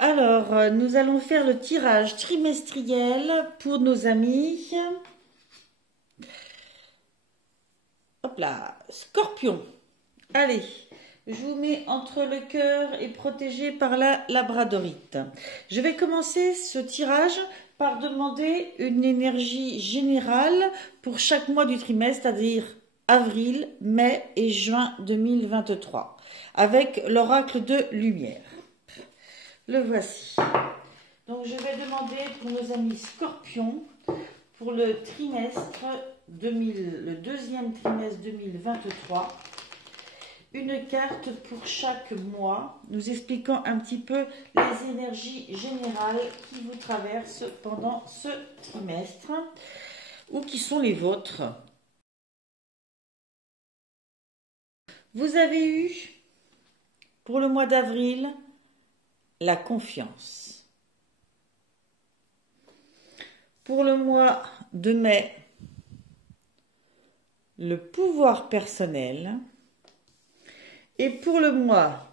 Alors, nous allons faire le tirage trimestriel pour nos amis. Hop là, Scorpion. Allez, je vous mets entre le cœur et protégé par la labradorite. Je vais commencer ce tirage par demander une énergie générale pour chaque mois du trimestre, c'est-à-dire avril, mai et juin 2023, avec l'oracle de lumière. Le voici. Donc je vais demander pour nos amis Scorpions, pour le deuxième trimestre 2023, une carte pour chaque mois, nous expliquant un petit peu les énergies générales qui vous traversent pendant ce trimestre, ou qui sont les vôtres. Vous avez eu, pour le mois d'avril, la confiance. Pour le mois de mai, le pouvoir personnel. Et pour le mois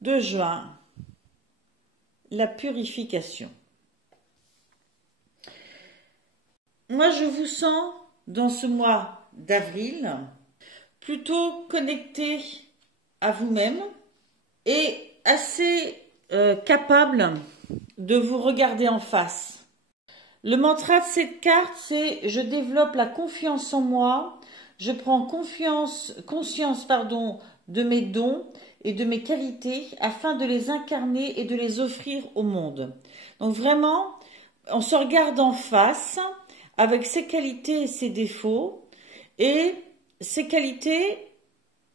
de juin, la purification. Moi, je vous sens dans ce mois d'avril plutôt connecté à vous-même et assez capable de vous regarder en face. Le mantra de cette carte, c'est « Je développe la confiance en moi, je prends conscience, de mes dons et de mes qualités afin de les incarner et de les offrir au monde. » Donc vraiment, on se regarde en face avec ses qualités et ses défauts, et ces qualités,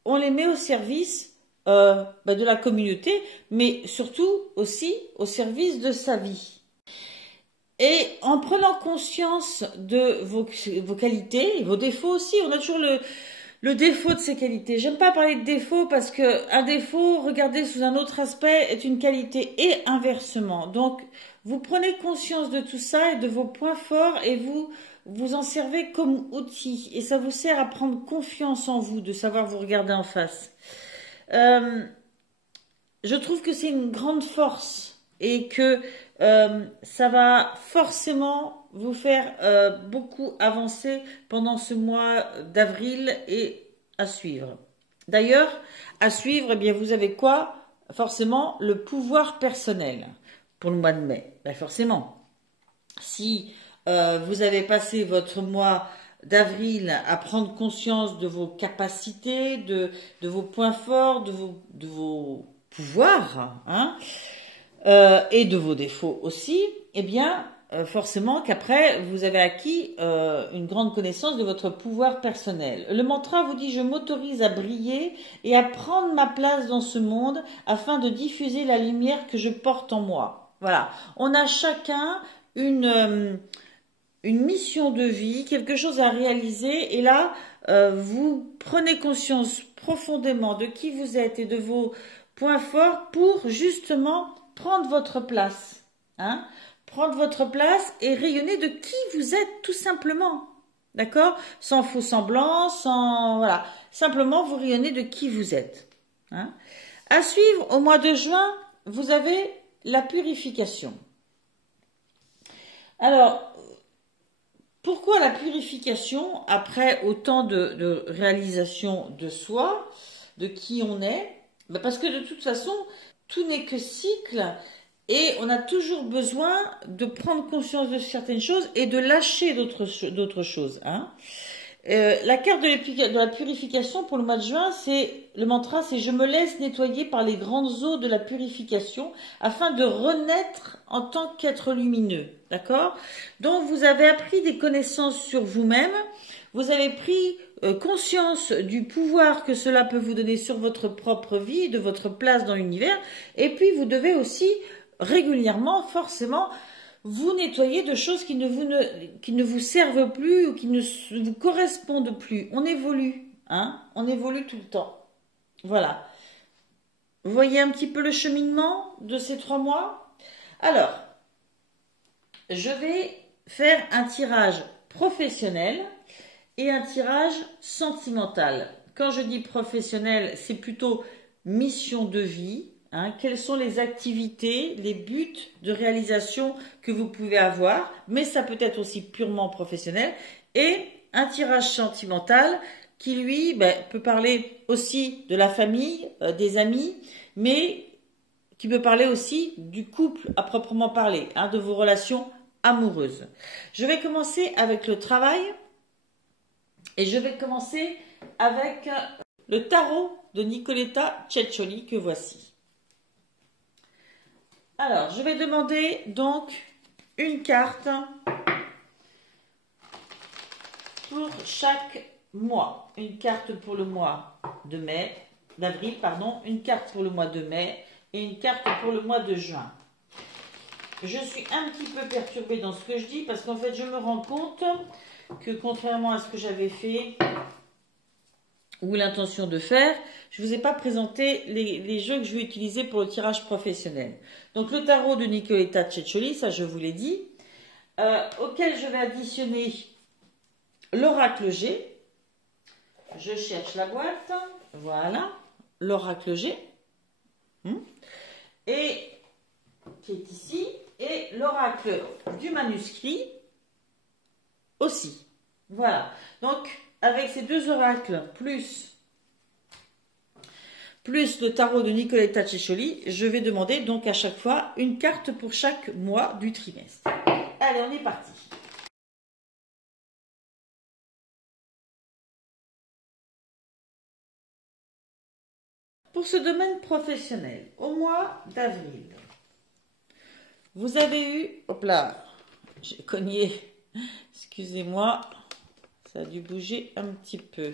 on les met au service de la communauté, mais surtout aussi au service de sa vie. Et en prenant conscience de vos qualités, et vos défauts aussi, on a toujours le défaut de ses qualités. J'aime pas parler de défaut parce que un défaut, regardé sous un autre aspect, est une qualité et inversement. Donc, vous prenez conscience de tout ça et de vos points forts et vous en servez comme outil. Et ça vous sert à prendre confiance en vous, de savoir vous regarder en face. Je trouve que c'est une grande force et que ça va forcément vous faire beaucoup avancer pendant ce mois d'avril et à suivre. D'ailleurs, à suivre, eh bien, vous avez quoi? Forcément, le pouvoir personnel pour le mois de mai. Ben forcément, si vous avez passé votre mois d'avril à prendre conscience de vos capacités, de vos points forts, de vos pouvoirs, hein, et de vos défauts aussi, eh bien, forcément qu'après, vous avez acquis une grande connaissance de votre pouvoir personnel. Le mantra vous dit « Je m'autorise à briller et à prendre ma place dans ce monde afin de diffuser la lumière que je porte en moi. » Voilà, on a chacun une mission de vie, quelque chose à réaliser, et là, vous prenez conscience profondément de qui vous êtes et de vos points forts pour justement prendre votre place, hein, prendre votre place et rayonner de qui vous êtes tout simplement, d'accord, sans faux semblant, sans voilà, simplement vous rayonnez de qui vous êtes, hein. À suivre au mois de juin, vous avez la purification. Alors, pourquoi la purification après autant de réalisation de soi, de qui on est? Ben parce que de toute façon, tout n'est que cycle et on a toujours besoin de prendre conscience de certaines choses et de lâcher d'autres choses, hein. La carte de la purification pour le mois de juin, c'est le mantra, c'est « Je me laisse nettoyer par les grandes eaux de la purification afin de renaître en tant qu'être lumineux. » D'accord? Donc, vous avez appris des connaissances sur vous-même, vous avez pris conscience du pouvoir que cela peut vous donner sur votre propre vie, de votre place dans l'univers, et puis vous devez aussi régulièrement, forcément, vous nettoyer de choses qui ne vous servent plus ou qui ne vous correspondent plus. On évolue, hein, on évolue tout le temps. Voilà. Vous voyez un petit peu le cheminement de ces 3 mois? Alors, je vais faire un tirage professionnel et un tirage sentimental. Quand je dis professionnel, c'est plutôt mission de vie, hein, quelles sont les activités, les buts de réalisation que vous pouvez avoir, mais ça peut être aussi purement professionnel, et un tirage sentimental qui, lui, peut parler aussi de la famille, des amis, mais qui peut parler aussi du couple à proprement parler, hein, de vos relations amoureuses. Je vais commencer avec le travail et je vais commencer avec le tarot de Nicoletta Ceccioli que voici. Alors, je vais demander donc une carte pour chaque mois. Une carte pour le mois de mai, d'avril, pardon, une carte pour le mois de mai et une carte pour le mois de juin. Je suis un petit peu perturbée dans ce que je dis parce qu'en fait, je me rends compte que contrairement à ce que j'avais fait ou l'intention de faire, je ne vous ai pas présenté les jeux que je vais utiliser pour le tirage professionnel. Donc, le tarot de Nicoletta Ceccioli, ça je vous l'ai dit, auquel je vais additionner l'oracle G. Je cherche la boîte, voilà, l'oracle G, et qui est ici, et l'oracle du manuscrit aussi. Voilà, donc avec ces deux oracles, plus le tarot de Nicoletta Ceccioli, je vais demander donc à chaque fois une carte pour chaque mois du trimestre. Allez, on est parti. Pour ce domaine professionnel, au mois d'avril, vous avez eu, hop là, j'ai cogné, excusez-moi, ça a dû bouger un petit peu.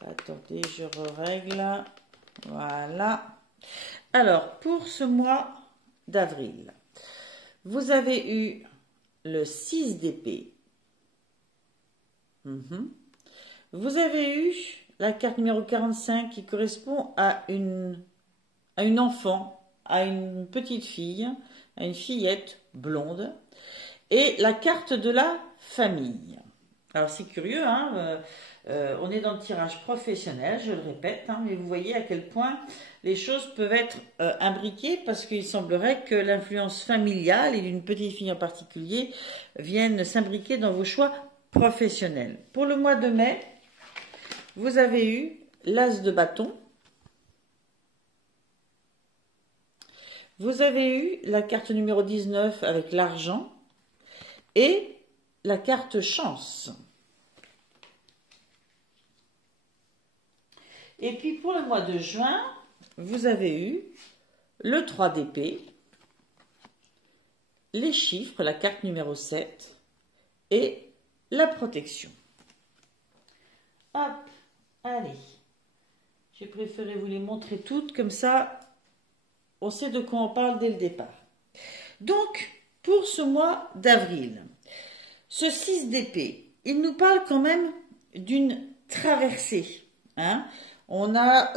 Attendez, je règle. Voilà. Alors, pour ce mois d'avril, vous avez eu le 6 d'épée. Vous avez eu la carte numéro 45 qui correspond à une enfant, à une petite fille, à une fillette blonde, et la carte de la famille. Alors c'est curieux, hein, on est dans le tirage professionnel, je le répète, hein, mais vous voyez à quel point les choses peuvent être imbriquées parce qu'il semblerait que l'influence familiale et d'une petite fille en particulier vienne s'imbriquer dans vos choix professionnels. Pour le mois de mai, vous avez eu l'as de bâton. Vous avez eu la carte numéro 19 avec l'argent et la carte chance. Et puis pour le mois de juin, vous avez eu le 3 d'épée, les chiffres, la carte numéro 7 et la protection. Hop, allez. J'ai préféré vous les montrer toutes, comme ça, on sait de quoi on parle dès le départ. Donc, pour ce mois d'avril, ce 6 d'épée, il nous parle quand même d'une traversée. Hein. On a,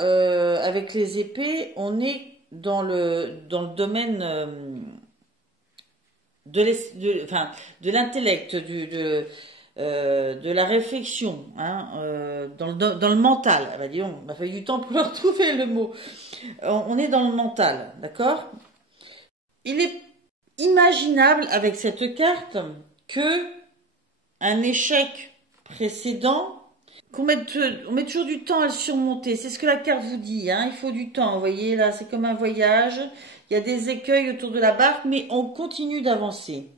avec les épées, on est dans le domaine de l'intellect, de la réflexion, hein, dans le mental. Ah bah, dis donc, il m'a fallu du temps pour le retrouver le mot. On est dans le mental, d'accord? Il est imaginable avec cette carte que un échec précédent, on met toujours du temps à le surmonter. C'est ce que la carte vous dit, hein, il faut du temps. Vous voyez, là, c'est comme un voyage. Il y a des écueils autour de la barque, mais on continue d'avancer.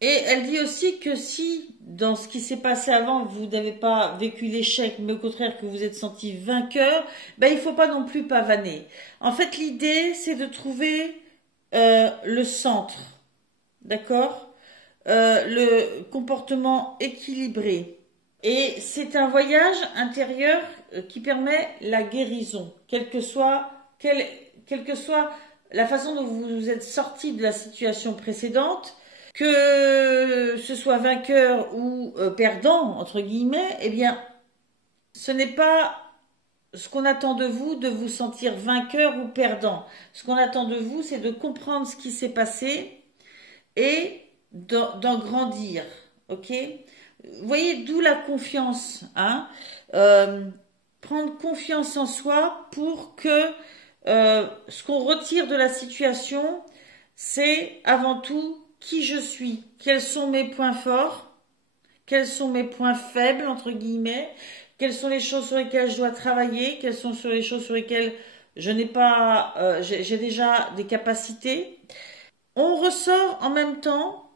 Et elle dit aussi que si, dans ce qui s'est passé avant, vous n'avez pas vécu l'échec, mais au contraire que vous êtes senti vainqueur, il ne faut pas non plus pavaner. En fait, l'idée, c'est de trouver le centre, d'accord, le comportement équilibré. Et c'est un voyage intérieur qui permet la guérison, quelle que soit la façon dont vous vous êtes sorti de la situation précédente, que ce soit vainqueur ou perdant, entre guillemets, eh bien, ce n'est pas ce qu'on attend de vous sentir vainqueur ou perdant. Ce qu'on attend de vous, c'est de comprendre ce qui s'est passé et d'en grandir, ok ? Vous voyez, d'où la confiance, hein ? Prendre confiance en soi pour que ce qu'on retire de la situation, c'est avant tout qui je suis, quels sont mes points forts, quels sont mes points faibles, entre guillemets, quelles sont les choses sur lesquelles je dois travailler, quelles sont sur les choses sur lesquelles je n'ai pas, j'ai déjà des capacités. On ressort en même temps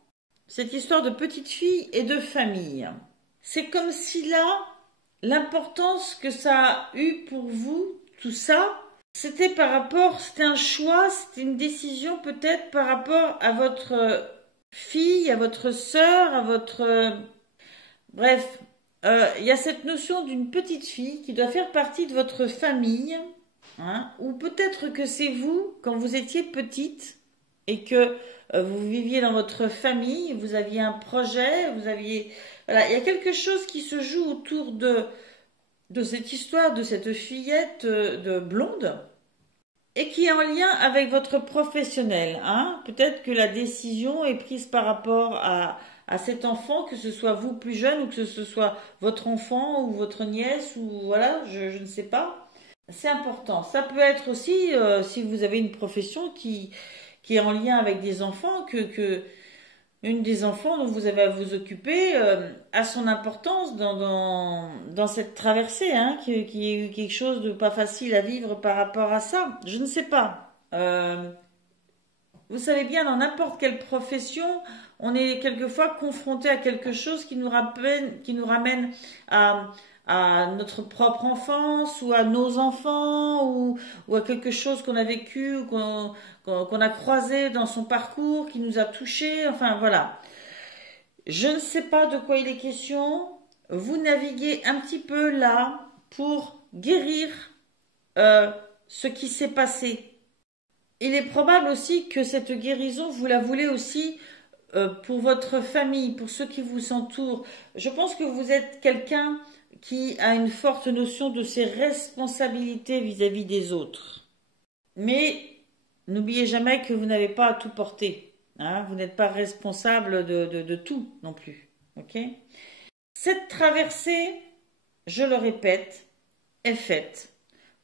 cette histoire de petite fille et de famille. C'est comme si là, l'importance que ça a eu pour vous, tout ça, c'était c'était un choix, c'était une décision peut-être par rapport à votre fille, à votre sœur, à votre... bref, il y a cette notion d'une petite fille qui doit faire partie de votre famille, hein, ou peut-être que c'est vous, quand vous étiez petite, et que vous viviez dans votre famille, vous aviez un projet, vous aviez... Voilà, il y a quelque chose qui se joue autour de cette histoire, de cette fillette de blonde, et qui est en lien avec votre professionnel. Hein. Peut-être que la décision est prise par rapport à cet enfant, que ce soit vous plus jeune ou que ce soit votre enfant ou votre nièce, ou voilà, je ne sais pas. C'est important. Ça peut être aussi, si vous avez une profession qui est en lien avec des enfants, que une des enfants dont vous avez à vous occuper a son importance dans cette traversée, hein, qui est quelque chose de pas facile à vivre par rapport à ça. Je ne sais pas. Vous savez bien, dans n'importe quelle profession, on est quelquefois confronté à quelque chose qui nous ramène à notre propre enfance ou à nos enfants ou à quelque chose qu'on a vécu ou qu'on a croisé dans son parcours, qui nous a touchés. Enfin voilà. Je ne sais pas de quoi il est question. Vous naviguez un petit peu là pour guérir ce qui s'est passé. Il est probable aussi que cette guérison, vous la voulez aussi pour votre famille, pour ceux qui vous entourent. Je pense que vous êtes quelqu'un qui a une forte notion de ses responsabilités vis-à-vis des autres. Mais n'oubliez jamais que vous n'avez pas à tout porter. Hein, vous n'êtes pas responsable de tout non plus. Okay. Cette traversée, je le répète, est faite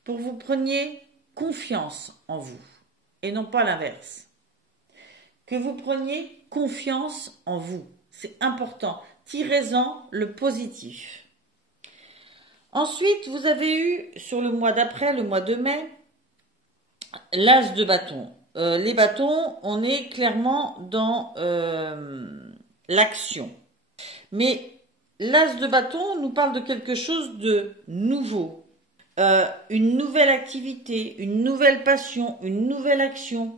pour que vous preniez confiance en vous et non pas l'inverse. Que vous preniez confiance en vous. C'est important. Tirez-en le positif. Ensuite, vous avez eu, sur le mois d'après, le mois de mai, l'as de bâton. Les bâtons, on est clairement dans l'action. Mais l'as de bâton nous parle de quelque chose de nouveau. Une nouvelle activité, une nouvelle passion, une nouvelle action.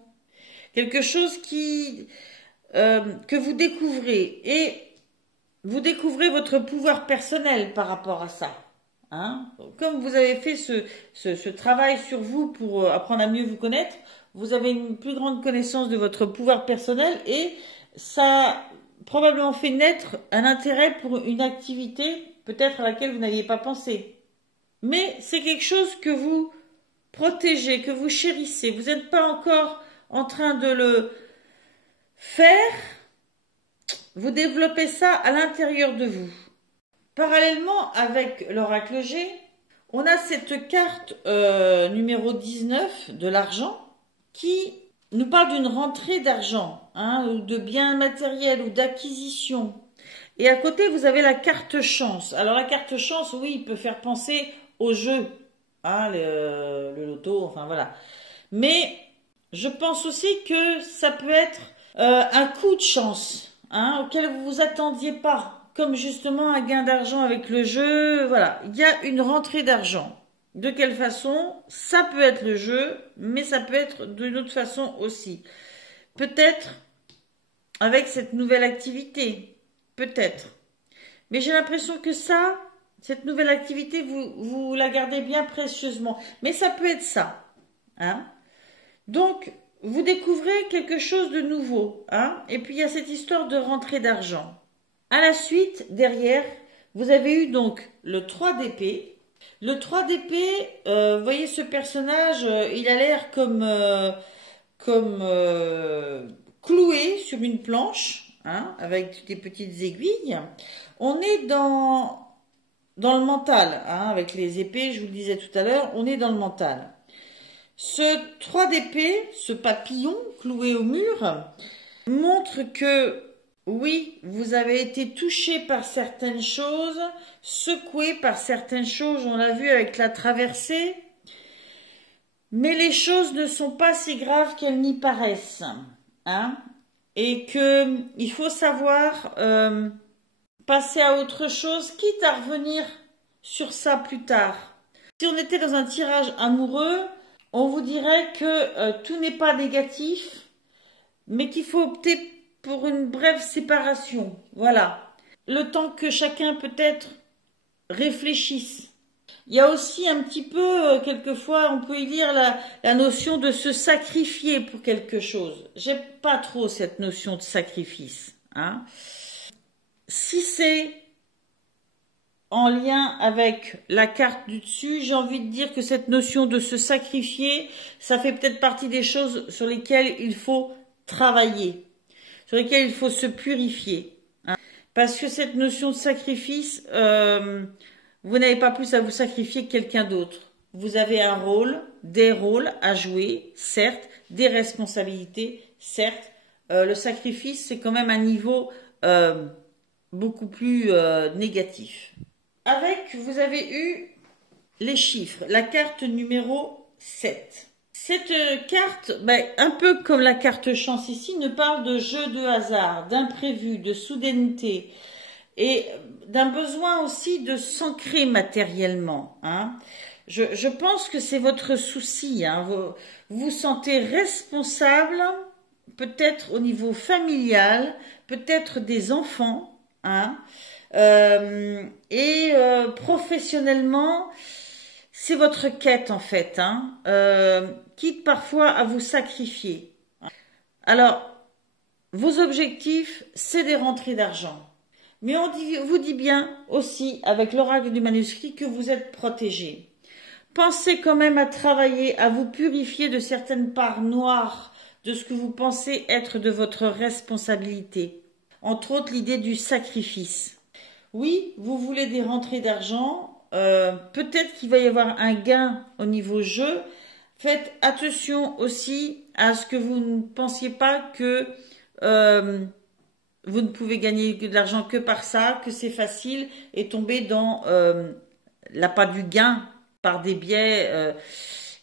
Quelque chose que vous découvrez. Et vous découvrez votre pouvoir personnel par rapport à ça. Hein? Comme vous avez fait ce travail sur vous pour apprendre à mieux vous connaître, vous avez une plus grande connaissance de votre pouvoir personnel et ça a probablement fait naître un intérêt pour une activité peut-être à laquelle vous n'aviez pas pensé. Mais c'est quelque chose que vous protégez, que vous chérissez. Vous n'êtes pas encore en train de le faire. Vous développez ça à l'intérieur de vous. Parallèlement avec l'oracle G, on a cette carte numéro 19 de l'argent qui nous parle d'une rentrée d'argent, hein, ou de biens matériels ou d'acquisition. Et à côté, vous avez la carte chance. Alors la carte chance, oui, il peut faire penser au jeu, hein, le loto, enfin voilà. Mais je pense aussi que ça peut être un coup de chance, hein, auquel vous vous attendiez pas. Comme justement un gain d'argent avec le jeu, voilà, il y a une rentrée d'argent. De quelle façon? Ça peut être le jeu, mais ça peut être d'une autre façon aussi. Peut-être avec cette nouvelle activité, peut-être. Mais j'ai l'impression que cette nouvelle activité, vous la gardez bien précieusement. Mais ça peut être ça. Hein? Donc, vous découvrez quelque chose de nouveau. Hein? Et puis, il y a cette histoire de rentrée d'argent. À la suite, derrière, vous avez eu donc le 3 d'épée. Le 3 d'épée, vous voyez ce personnage, il a l'air comme cloué sur une planche, hein, avec des petites aiguilles. On est dans le mental, hein, avec les épées, je vous le disais tout à l'heure, on est dans le mental. Ce 3 d'épée, ce papillon cloué au mur, montre que oui, vous avez été touché par certaines choses, secoué par certaines choses, on l'a vu avec la traversée, mais les choses ne sont pas si graves qu'elles n'y paraissent, hein, et que il faut savoir passer à autre chose, quitte à revenir sur ça plus tard. Si on était dans un tirage amoureux, on vous dirait que tout n'est pas négatif, mais qu'il faut opter pour une brève séparation. Voilà. Le temps que chacun peut-être réfléchisse. Il y a aussi un petit peu, quelquefois, on peut y lire la notion de se sacrifier pour quelque chose. J'aime pas trop cette notion de sacrifice, hein. Si c'est en lien avec la carte du dessus, j'ai envie de dire que cette notion de se sacrifier, ça fait peut-être partie des choses sur lesquelles il faut travailler, sur lesquelles il faut se purifier, hein. Parce que cette notion de sacrifice, vous n'avez pas plus à vous sacrifier que quelqu'un d'autre. Vous avez un rôle, des rôles à jouer, certes, des responsabilités, certes. Le sacrifice, c'est quand même un niveau beaucoup plus négatif. Avec, vous avez eu les chiffres, la carte numéro 7. Cette carte, un peu comme la carte chance ici, ne parle de jeu de hasard, d'imprévu, de soudaineté et d'un besoin aussi de s'ancrer matériellement, hein. Je pense que c'est votre souci, hein. Vous vous sentez responsable, peut-être au niveau familial, peut-être des enfants, hein. Professionnellement, c'est votre quête en fait, hein, quitte parfois à vous sacrifier. Alors, vos objectifs, c'est des rentrées d'argent. Mais vous dit bien aussi, avec l'oracle du manuscrit, que vous êtes protégé. Pensez quand même à travailler, à vous purifier de certaines parts noires de ce que vous pensez être de votre responsabilité. Entre autres, l'idée du sacrifice. Oui, vous voulez des rentrées d'argent, peut-être qu'il va y avoir un gain au niveau jeu. Faites attention aussi à ce que vous ne pensiez pas que vous ne pouvez gagner de l'argent que par ça, que c'est facile, et tomber dans l'appât du gain par des biais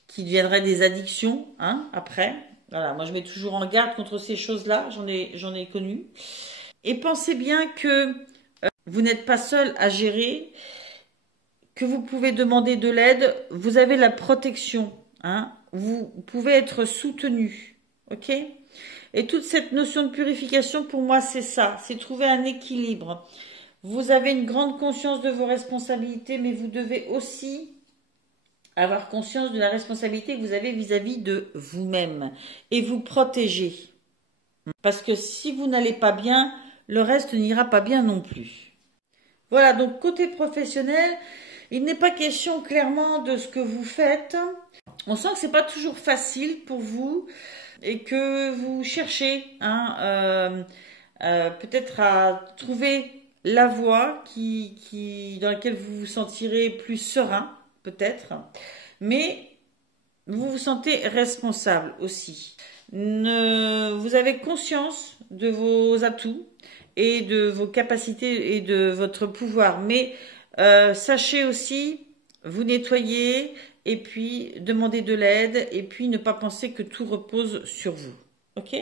qui deviendraient des addictions, hein, après. Voilà, moi je mets toujours en garde contre ces choses-là, j'en ai connu. Et pensez bien que vous n'êtes pas seul à gérer, que vous pouvez demander de l'aide, vous avez la protection, hein, vous pouvez être soutenu, ok? Et toute cette notion de purification, pour moi, c'est ça, c'est trouver un équilibre. Vous avez une grande conscience de vos responsabilités, mais vous devez aussi avoir conscience de la responsabilité que vous avez vis-à-vis de vous-même et vous protéger. Parce que si vous n'allez pas bien, le reste n'ira pas bien non plus. Voilà, donc côté professionnel, il n'est pas question clairement de ce que vous faites. On sent que c'est pas toujours facile pour vous et que vous cherchez, hein, peut-être à trouver la voie dans laquelle vous vous sentirez plus serein, peut-être. Mais vous vous sentez responsable aussi. Vous avez conscience de vos atouts et de vos capacités et de votre pouvoir. Mais sachez aussi vous nettoyer et puis demander de l'aide et puis ne pas penser que tout repose sur vous. Ok?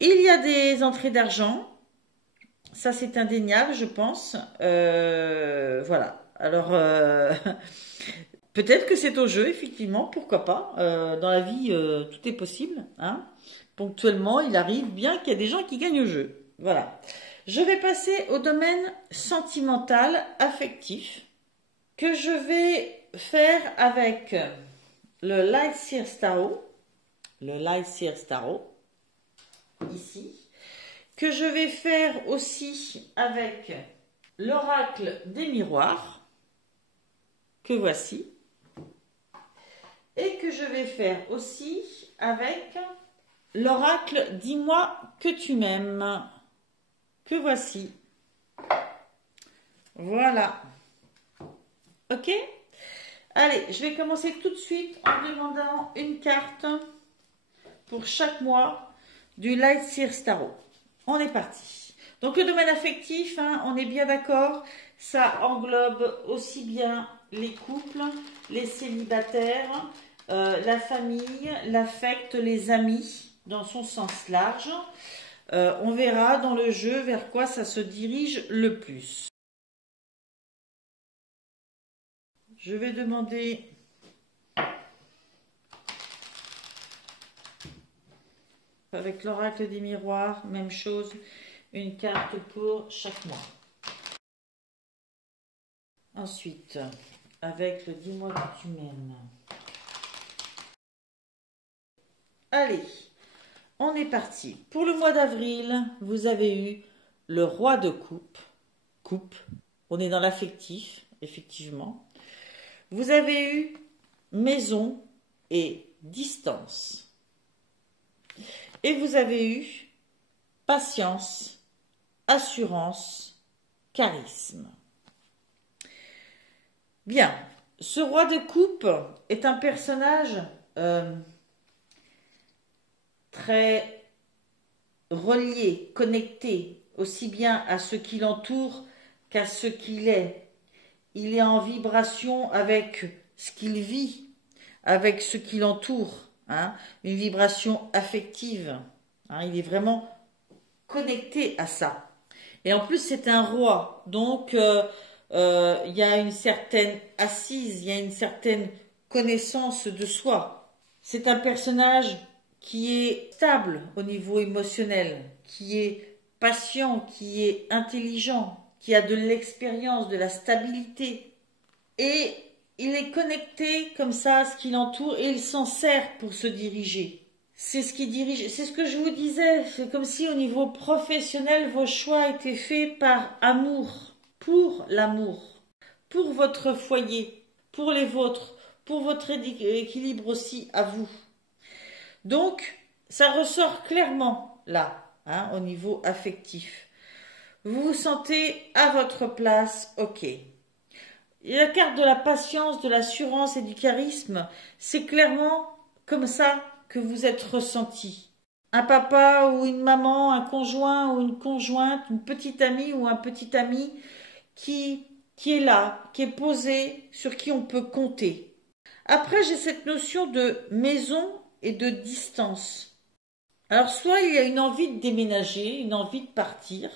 Il y a des entrées d'argent. Ça, c'est indéniable, je pense. Voilà. Alors, peut-être que c'est au jeu, effectivement. Pourquoi pas? Dans la vie, tout est possible, hein. Ponctuellement, il arrive bien qu'il y a des gens qui gagnent au jeu. Voilà. Je vais passer au domaine sentimental, affectif, que je vais faire avec le Light Seers Tarot, ici, que je vais faire aussi avec l'oracle des miroirs, que voici, et que je vais faire aussi avec l'oracle dis-moi que tu m'aimes, que voici. Voilà. Ok? Allez, je vais commencer tout de suite en demandant une carte pour chaque mois du Light Seers Tarot. On est parti. Donc le domaine affectif, hein, on est bien d'accord, ça englobe aussi bien les couples, les célibataires, la famille, l'affect, les amis, dans son sens large. On verra dans le jeu vers quoi ça se dirige le plus. Je vais demander avec l'oracle des miroirs, même chose, une carte pour chaque mois. Ensuite, avec le 10 mois que tu m'aimes. Allez, on est parti. Pour le mois d'avril, vous avez eu le roi de coupe. Coupe, on est dans l'affectif, effectivement. Vous avez eu maison et distance. Et vous avez eu patience, assurance, charisme. Bien, ce roi de coupe est un personnage très relié, connecté, aussi bien à ce qui l'entoure qu'à ce qu'il est. Il est en vibration avec ce qu'il vit, avec ce qui l'entoure, hein, une vibration affective. Hein, il est vraiment connecté à ça. Et en plus, c'est un roi, donc il y a une certaine assise, il y a une certaine connaissance de soi. C'est un personnage qui est stable au niveau émotionnel, qui est patient, qui est intelligent, qui a de l'expérience, de la stabilité. Et il est connecté comme ça à ce qui l'entoure et il s'en sert pour se diriger. C'est ce qui dirige, c'est ce que je vous disais, c'est comme si au niveau professionnel, vos choix étaient faits par amour, pour l'amour, pour votre foyer, pour les vôtres, pour votre équilibre aussi à vous. Donc, ça ressort clairement là, hein, au niveau affectif. Vous vous sentez à votre place, ok. Et la carte de la patience, de l'assurance et du charisme, c'est clairement comme ça que vous êtes ressenti. Un papa ou une maman, un conjoint ou une conjointe, une petite amie ou un petit ami qui est là, qui est posé, sur qui on peut compter. Après, j'ai cette notion de maison et de distance. Alors, soit il y a une envie de déménager, une envie de partir.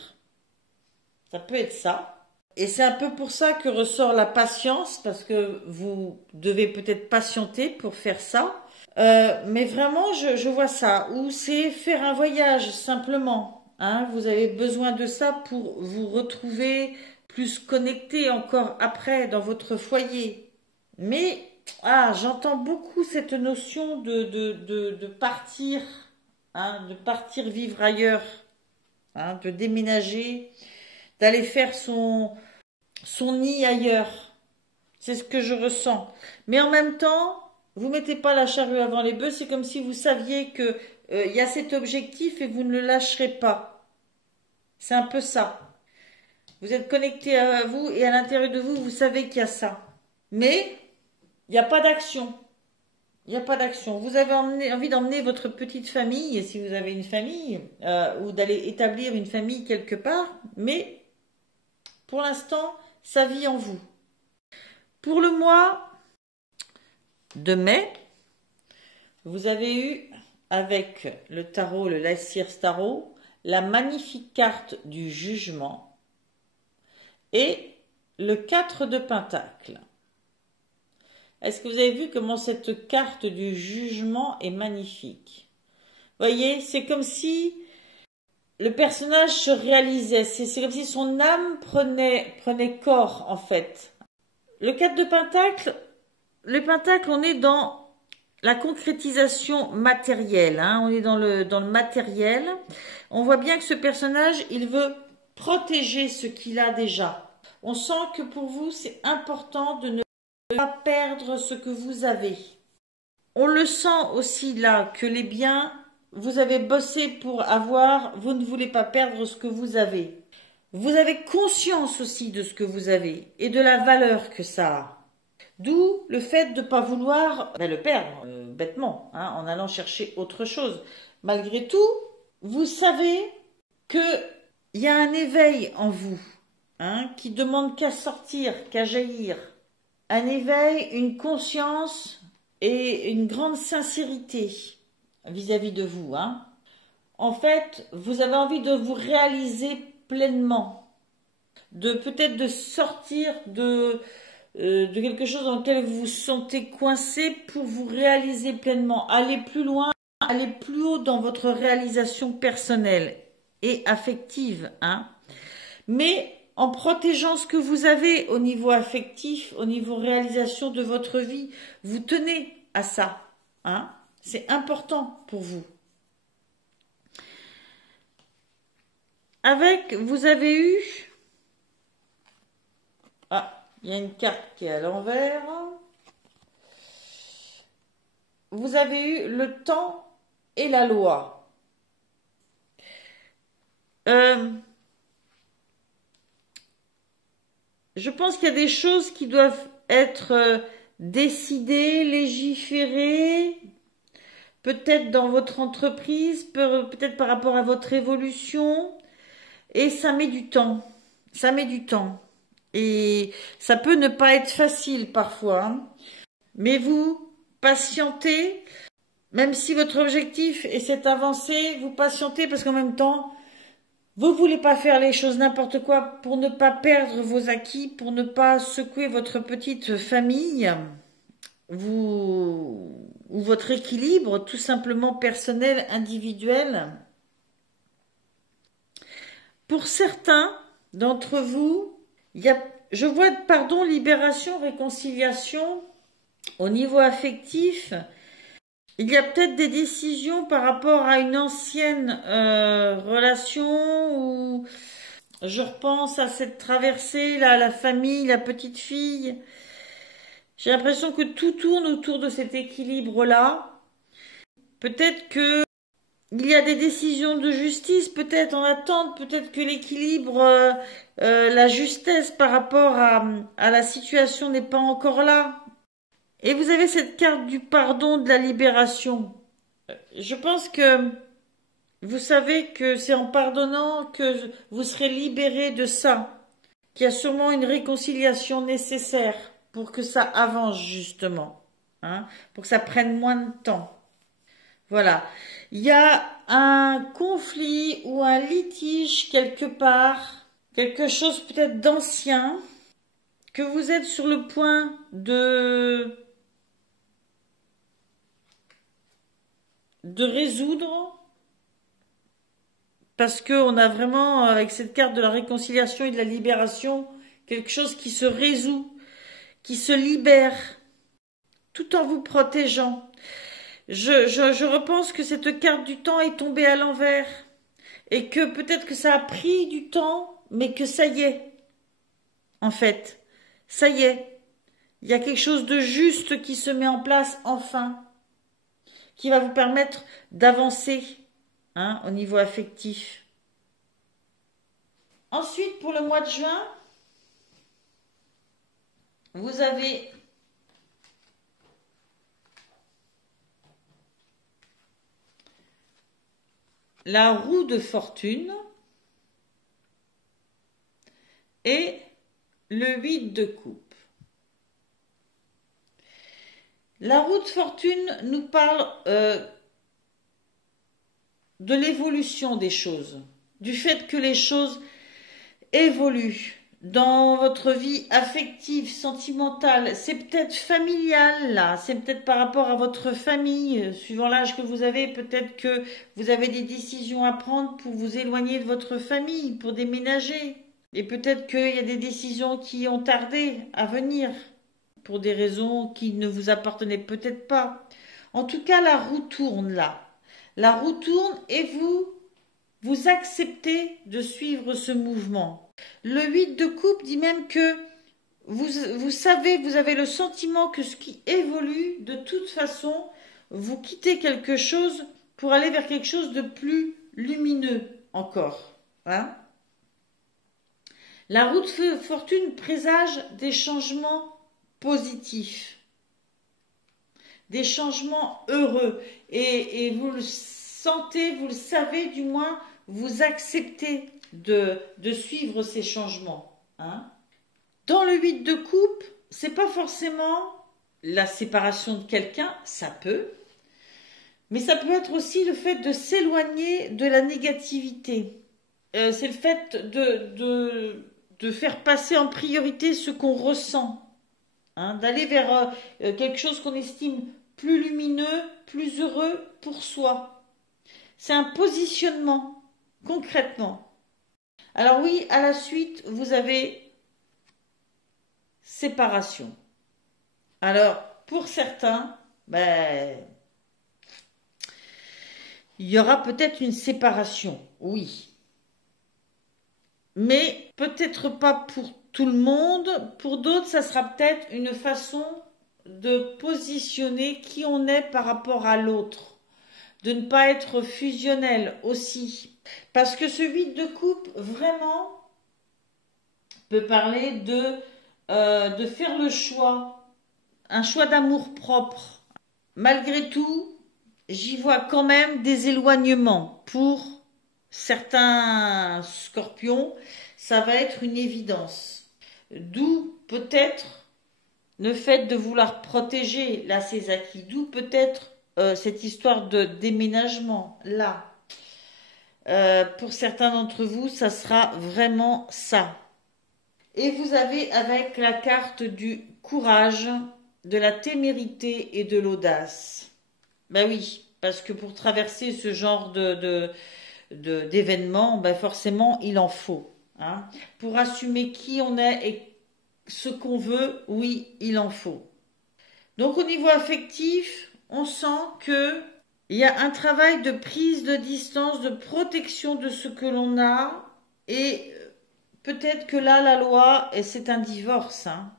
Ça peut être ça. Et c'est un peu pour ça que ressort la patience, parce que vous devez peut-être patienter pour faire ça. Mais vraiment, je vois ça. Ou c'est faire un voyage, simplement. Hein, vous avez besoin de ça pour vous retrouver plus connecté encore après dans votre foyer. Mais j'entends beaucoup cette notion de partir, hein, de partir vivre ailleurs, hein, de déménager, d'aller faire son nid ailleurs. C'est ce que je ressens. Mais en même temps, vous mettez pas la charrue avant les bœufs, c'est comme si vous saviez que y a cet objectif et vous ne le lâcherez pas. C'est un peu ça. Vous êtes connecté à vous et à l'intérieur de vous, vous savez qu'il y a ça. Mais il n'y a pas d'action. Il n'y a pas d'action. Vous avez envie d'emmener votre petite famille, si vous avez une famille, ou d'aller établir une famille quelque part, mais pour l'instant, ça vit en vous. Pour le mois de mai, vous avez eu, avec le tarot, le Light Seers Tarot, la magnifique carte du jugement et le 4 de Pentacles. Est-ce que vous avez vu comment cette carte du jugement est magnifique? Vous voyez, c'est comme si le personnage se réalisait, c'est comme si son âme prenait corps en fait. Le 4 de Pentacles, le Pentacle, on est dans la concrétisation matérielle, hein, on est dans le matériel. On voit bien que ce personnage, il veut protéger ce qu'il a déjà. On sent que pour vous, c'est important de ne pas perdre ce que vous avez. On le sent aussi là, que les biens, vous avez bossé pour avoir, vous ne voulez pas perdre ce que vous avez. Vous avez conscience aussi de ce que vous avez et de la valeur que ça a. D'où le fait de ne pas vouloir le perdre bêtement, hein, en allant chercher autre chose. Malgré tout, vous savez qu'il y a un éveil en vous, hein, qui demande qu'à sortir, qu'à jaillir. Un éveil, une conscience et une grande sincérité vis-à-vis de vous. Hein. En fait, vous avez envie de vous réaliser pleinement, de peut-être de sortir de quelque chose dans lequel vous vous sentez coincé pour vous réaliser pleinement, aller plus loin, aller plus haut dans votre réalisation personnelle et affective, hein. Mais en protégeant ce que vous avez au niveau affectif, au niveau réalisation de votre vie, vous tenez à ça, hein. C'est important pour vous. Vous avez eu... il y a une carte qui est à l'envers. Vous avez eu le temps et la loi. Je pense qu'il y a des choses qui doivent être décidées, légiférées, peut-être dans votre entreprise, peut-être par rapport à votre évolution. Et ça met du temps. Ça met du temps. Et ça peut ne pas être facile parfois. Hein. Mais vous patientez, même si votre objectif est cette avancée, vous patientez parce qu'en même temps, vous ne voulez pas faire les choses n'importe quoi pour ne pas perdre vos acquis, pour ne pas secouer votre petite famille, ou votre équilibre tout simplement personnel, individuel. Pour certains d'entre vous, je vois pardon, libération, réconciliation au niveau affectif. Il y a peut-être des décisions par rapport à une ancienne relation où je repense à cette traversée, là, la famille, la petite fille. J'ai l'impression que tout tourne autour de cet équilibre-là. Peut-être que il y a des décisions de justice, peut-être en attente, peut-être que l'équilibre, la justesse par rapport à la situation n'est pas encore là. Et vous avez cette carte du pardon, de la libération. Je pense que vous savez que c'est en pardonnant que vous serez libéré de ça, qu'il y a sûrement une réconciliation nécessaire pour que ça avance justement, hein, pour que ça prenne moins de temps. Voilà. Il y a un conflit ou un litige quelque part, quelque chose peut-être d'ancien, que vous êtes sur le point de résoudre, parce qu'on a vraiment, avec cette carte de la réconciliation et de la libération, quelque chose qui se résout, qui se libère, tout en vous protégeant. Je repense que cette carte du temps est tombée à l'envers, et que peut-être que ça a pris du temps, mais que ça y est, en fait, ça y est, il y a quelque chose de juste qui se met en place enfin, qui va vous permettre d'avancer, hein, au niveau affectif. Ensuite, pour le mois de juin, vous avez la roue de fortune et le 8 de coupe. La roue de fortune nous parle de l'évolution des choses, du fait que les choses évoluent dans votre vie affective, sentimentale, c'est peut-être familial là, c'est peut-être par rapport à votre famille, suivant l'âge que vous avez, peut-être que vous avez des décisions à prendre pour vous éloigner de votre famille, pour déménager. Et peut-être qu'il y a des décisions qui ont tardé à venir, pour des raisons qui ne vous appartenaient peut-être pas. En tout cas, la roue tourne là. La roue tourne et vous acceptez de suivre ce mouvement. Le 8 de coupe dit même que vous savez, vous avez le sentiment que ce qui évolue, de toute façon, vous quittez quelque chose pour aller vers quelque chose de plus lumineux encore. Hein? La roue de fortune présage des changements positifs, des changements heureux. Et vous le sentez, vous le savez, du moins, vous acceptez de suivre ces changements. Hein. Dans le 8 de coupe, c'est pas forcément la séparation de quelqu'un, ça peut, mais ça peut être aussi le fait de s'éloigner de la négativité. C'est le fait de faire passer en priorité ce qu'on ressent, hein, d'aller vers quelque chose qu'on estime plus lumineux, plus heureux pour soi. C'est un positionnement, concrètement. Alors oui, à la suite, vous avez séparation. Alors, pour certains, il y aura peut-être une séparation, oui. Mais peut-être pas pour tout le monde. Pour d'autres, ça sera peut-être une façon de positionner qui on est par rapport à l'autre. De ne pas être fusionnel aussi. Parce que ce 8 de coupe, vraiment, peut parler de faire le choix. Un choix d'amour propre. Malgré tout, j'y vois quand même des éloignements. Pour certains scorpions, ça va être une évidence. D'où peut-être le fait de vouloir protéger là ses acquis. D'où peut-être cette histoire de déménagement là. Pour certains d'entre vous, ça sera vraiment ça. Et vous avez avec la carte du courage, de la témérité et de l'audace. Ben oui, parce que pour traverser ce genre d'événements, forcément, il en faut. Hein. Pour assumer qui on est et ce qu'on veut, oui, il en faut. Donc au niveau affectif, on sent que il y a un travail de prise de distance, de protection de ce que l'on a, et peut-être que là, la loi, et c'est un divorce, hein,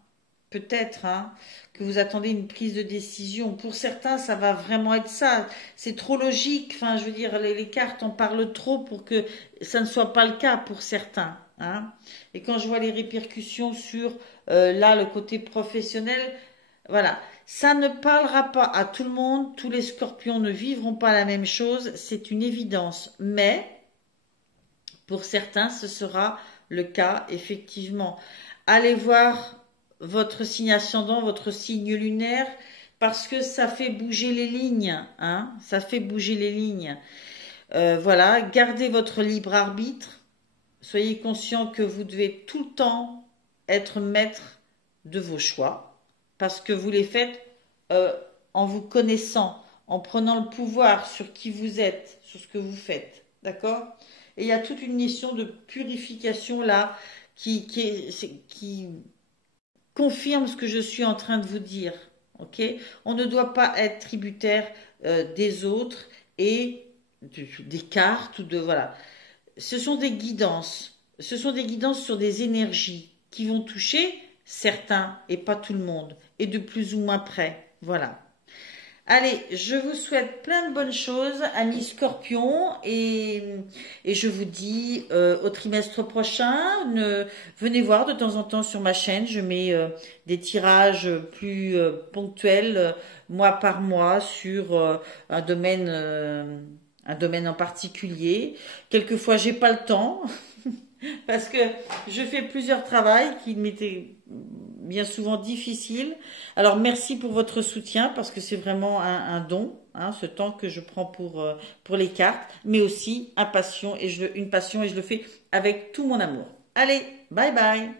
peut-être, hein, que vous attendez une prise de décision. Pour certains, ça va vraiment être ça. C'est trop logique. Enfin, je veux dire, les cartes en parlent trop pour que ça ne soit pas le cas pour certains. Hein. Et quand je vois les répercussions sur, là, le côté professionnel, voilà. Ça ne parlera pas à tout le monde. Tous les scorpions ne vivront pas la même chose. C'est une évidence. Mais, pour certains, ce sera le cas, effectivement. Allez voir votre signe ascendant, votre signe lunaire, parce que ça fait bouger les lignes, hein, ça fait bouger les lignes. Voilà, gardez votre libre arbitre, soyez conscient que vous devez tout le temps être maître de vos choix, parce que vous les faites en vous connaissant, en prenant le pouvoir sur qui vous êtes, sur ce que vous faites, d'accord? Et il y a toute une mission de purification là, qui confirme ce que je suis en train de vous dire. Okay, on ne doit pas être tributaire des autres et des cartes ou de voilà. Ce sont des guidances. Ce sont des guidances sur des énergies qui vont toucher certains et pas tout le monde et de plus ou moins près. Voilà. Allez, je vous souhaite plein de bonnes choses, amis Scorpions, et je vous dis au trimestre prochain. Venez voir de temps en temps sur ma chaîne, je mets des tirages plus ponctuels, mois par mois, sur un domaine en particulier. Quelquefois, j'ai pas le temps. Parce que je fais plusieurs travails qui m'étaient bien souvent difficiles. Alors merci pour votre soutien parce que c'est vraiment un don, hein, ce temps que je prends pour les cartes, mais aussi une passion et je le fais avec tout mon amour. Allez, bye bye.